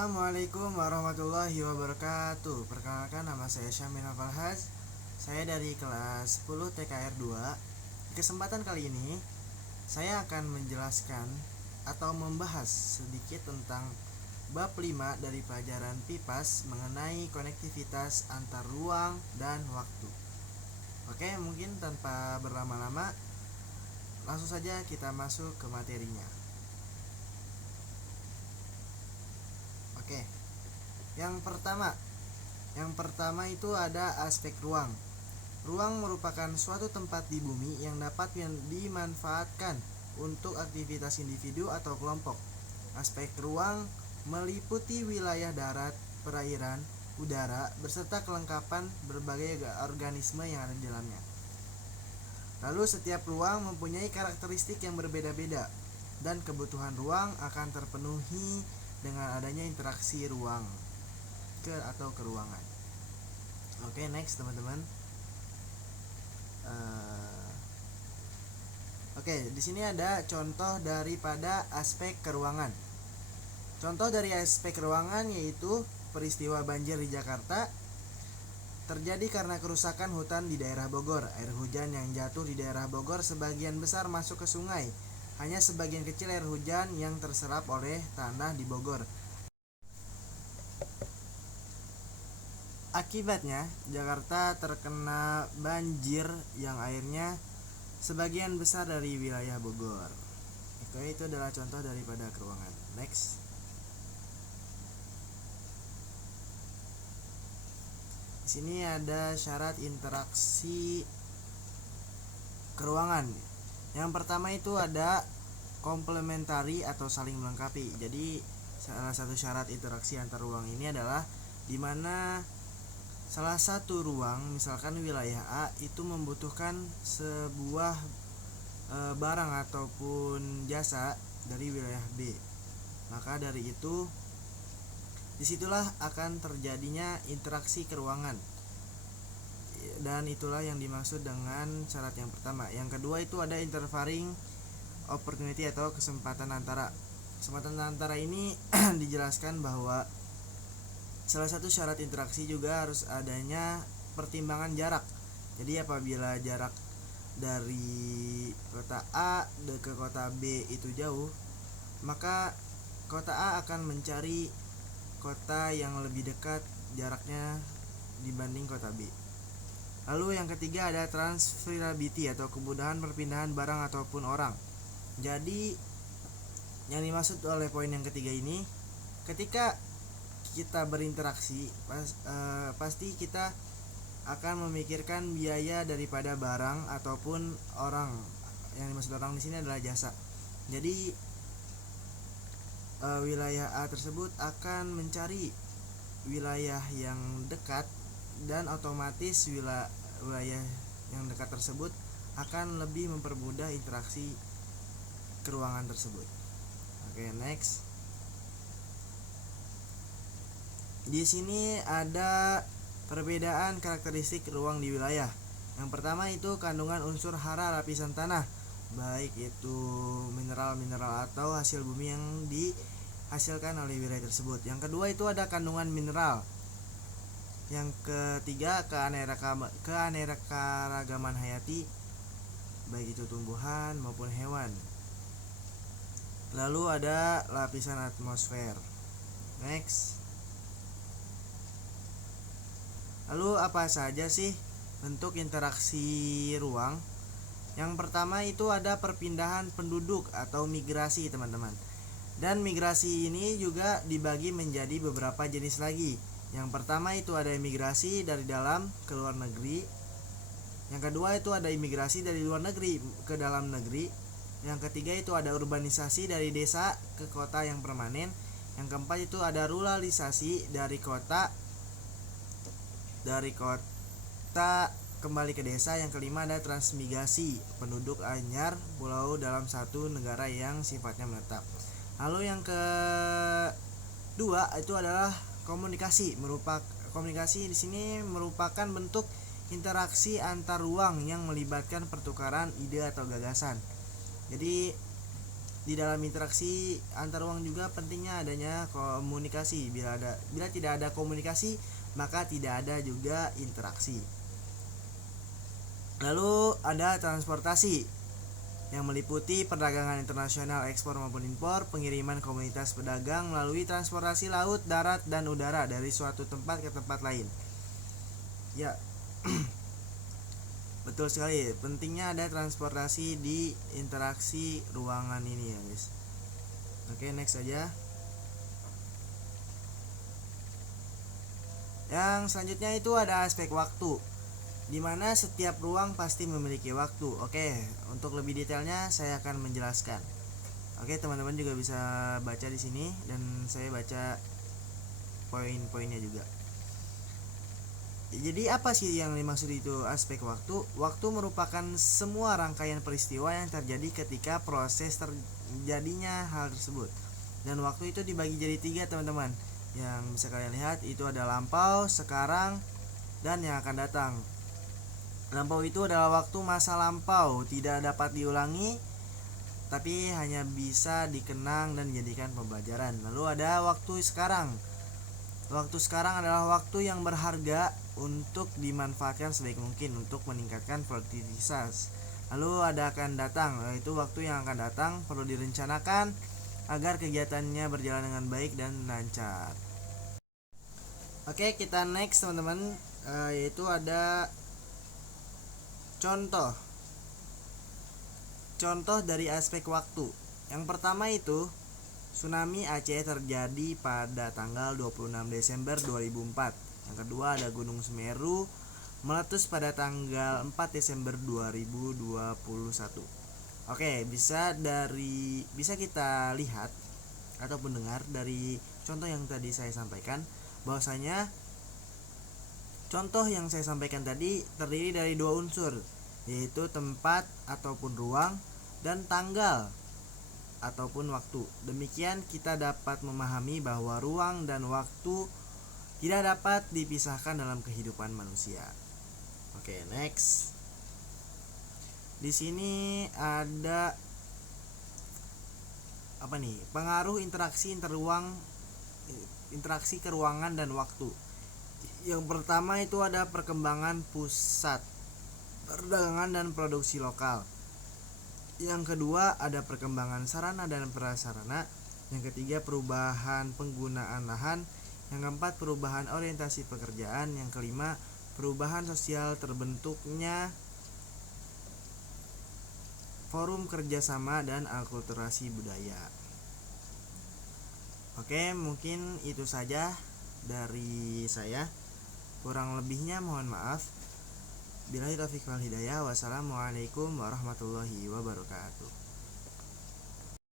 Assalamualaikum warahmatullahi wabarakatuh. Perkenalkan, nama saya Syamil Falhaz. Saya dari kelas 10 TKR 2. Di kesempatan kali ini saya akan menjelaskan atau membahas sedikit tentang bab 5 dari pelajaran PIPAS mengenai konektivitas antar ruang dan waktu. Oke, mungkin tanpa berlama-lama langsung saja kita masuk ke materinya. Oke. Yang pertama itu ada aspek ruang. Ruang merupakan suatu tempat di bumi yang dapat dimanfaatkan untuk aktivitas individu atau kelompok. Aspek ruang meliputi wilayah darat, perairan, udara, beserta kelengkapan berbagai organisme yang ada di dalamnya. Lalu setiap ruang mempunyai karakteristik yang berbeda-beda, dan kebutuhan ruang akan terpenuhi dengan adanya interaksi ruang atau ke ruangan. Oke, next teman-teman. Oke, di sini ada contoh daripada aspek keruangan. Contoh dari aspek ruangan yaitu peristiwa banjir di Jakarta terjadi karena kerusakan hutan di daerah Bogor. Air hujan yang jatuh di daerah Bogor sebagian besar masuk ke sungai. Hanya sebagian kecil air hujan yang terserap oleh tanah di Bogor. Akibatnya, Jakarta terkena banjir yang airnya sebagian besar dari wilayah Bogor. Itu adalah contoh daripada keruangan. Next. Di sini ada syarat interaksi keruangan. Yang pertama itu ada komplementari atau saling melengkapi. Jadi salah satu syarat interaksi antar ruang ini adalah dimana salah satu ruang, misalkan wilayah A, itu membutuhkan sebuah barang ataupun jasa dari wilayah B. Maka dari itu disitulah akan terjadinya interaksi keruangan. Dan itulah yang dimaksud dengan syarat yang pertama. Yang kedua itu ada interfering opportunity atau kesempatan antara. Kesempatan antara ini dijelaskan bahwa salah satu syarat interaksi juga harus adanya pertimbangan jarak. Jadi apabila jarak dari kota A ke kota B itu jauh, maka kota A akan mencari kota yang lebih dekat jaraknya dibanding kota B. Lalu yang ketiga ada transferability atau kemudahan perpindahan barang ataupun orang. Jadi yang dimaksud oleh poin yang ketiga ini, ketika kita berinteraksi pasti kita akan memikirkan biaya daripada barang ataupun orang. Yang dimaksud orang di sini adalah jasa. Jadi wilayah A tersebut akan mencari wilayah yang dekat, dan otomatis wilayah yang dekat tersebut akan lebih mempermudah interaksi keruangan tersebut. Oke, next. Di sini ada perbedaan karakteristik ruang di wilayah. Yang pertama itu kandungan unsur hara lapisan tanah, baik itu mineral-mineral atau hasil bumi yang dihasilkan oleh wilayah tersebut. Yang kedua itu ada kandungan mineral. Yang ketiga keanekaragaman hayati, baik itu tumbuhan maupun hewan. Lalu ada lapisan atmosfer. Next. Lalu apa saja sih bentuk interaksi ruang? Yang pertama itu ada perpindahan penduduk atau migrasi, teman-teman. Dan migrasi ini juga dibagi menjadi beberapa jenis lagi. Yang pertama itu ada imigrasi dari dalam ke luar negeri. Yang kedua itu ada imigrasi dari luar negeri ke dalam negeri. Yang ketiga itu ada urbanisasi dari desa ke kota yang permanen. Yang keempat itu ada ruralisasi dari kota kembali ke desa. Yang kelima ada transmigrasi penduduk anyar pulau dalam satu negara yang sifatnya menetap. Lalu yang kedua itu adalah komunikasi. Komunikasi di sini merupakan bentuk interaksi antar ruang yang melibatkan pertukaran ide atau gagasan. Jadi di di dalam interaksi antar ruang juga pentingnya adanya komunikasi. Bila tidak ada komunikasi, maka tidak ada juga interaksi. Lalu ada transportasi yang meliputi perdagangan internasional, ekspor maupun impor, pengiriman komunitas pedagang melalui transportasi laut, darat, dan udara dari suatu tempat ke tempat lain. Ya, betul sekali. Pentingnya ada transportasi di interaksi ruangan ini ya guys. Oke, next aja. Yang selanjutnya itu ada aspek waktu, dimana setiap ruang pasti memiliki waktu. Oke, untuk lebih detailnya saya akan menjelaskan. Oke, teman-teman juga bisa baca di sini dan saya baca poin-poinnya juga. Jadi apa sih yang dimaksud itu aspek waktu? Waktu merupakan semua rangkaian peristiwa yang terjadi ketika proses terjadinya hal tersebut. Dan waktu itu dibagi jadi 3 teman-teman. Yang bisa kalian lihat itu ada lampau, sekarang, dan yang akan datang. Lampau itu adalah waktu masa lampau, tidak dapat diulangi, tapi hanya bisa dikenang dan dijadikan pembelajaran. Lalu ada waktu sekarang. Waktu sekarang adalah waktu yang berharga untuk dimanfaatkan sebaik mungkin untuk meningkatkan produktivitas. Lalu ada akan datang, yaitu waktu yang akan datang perlu direncanakan agar kegiatannya berjalan dengan baik dan lancar. Oke, kita next teman-teman, yaitu ada contoh dari aspek waktu. Yang pertama itu tsunami Aceh terjadi pada tanggal 26 Desember 2004. Yang kedua ada Gunung Semeru meletus pada tanggal 4 Desember 2021. Oke, bisa kita lihat ataupun dengar dari contoh yang tadi saya sampaikan bahwasanya contoh yang saya sampaikan tadi terdiri dari 2 unsur, yaitu tempat ataupun ruang dan tanggal ataupun waktu. Demikian kita dapat memahami bahwa ruang dan waktu tidak dapat dipisahkan dalam kehidupan manusia. Oke, next. Di sini ada apa nih? Pengaruh interaksi keruangan dan waktu. Yang pertama itu ada perkembangan pusat perdagangan dan produksi lokal. Yang kedua ada perkembangan sarana dan prasarana. Yang ketiga perubahan penggunaan lahan. Yang keempat perubahan orientasi pekerjaan. Yang kelima perubahan sosial, terbentuknya forum kerjasama dan akulturasi budaya. Oke, mungkin itu saja dari saya. Kurang lebihnya mohon maaf. Billahi taufiq wal hidayah. Wassalamualaikum warahmatullahi wabarakatuh.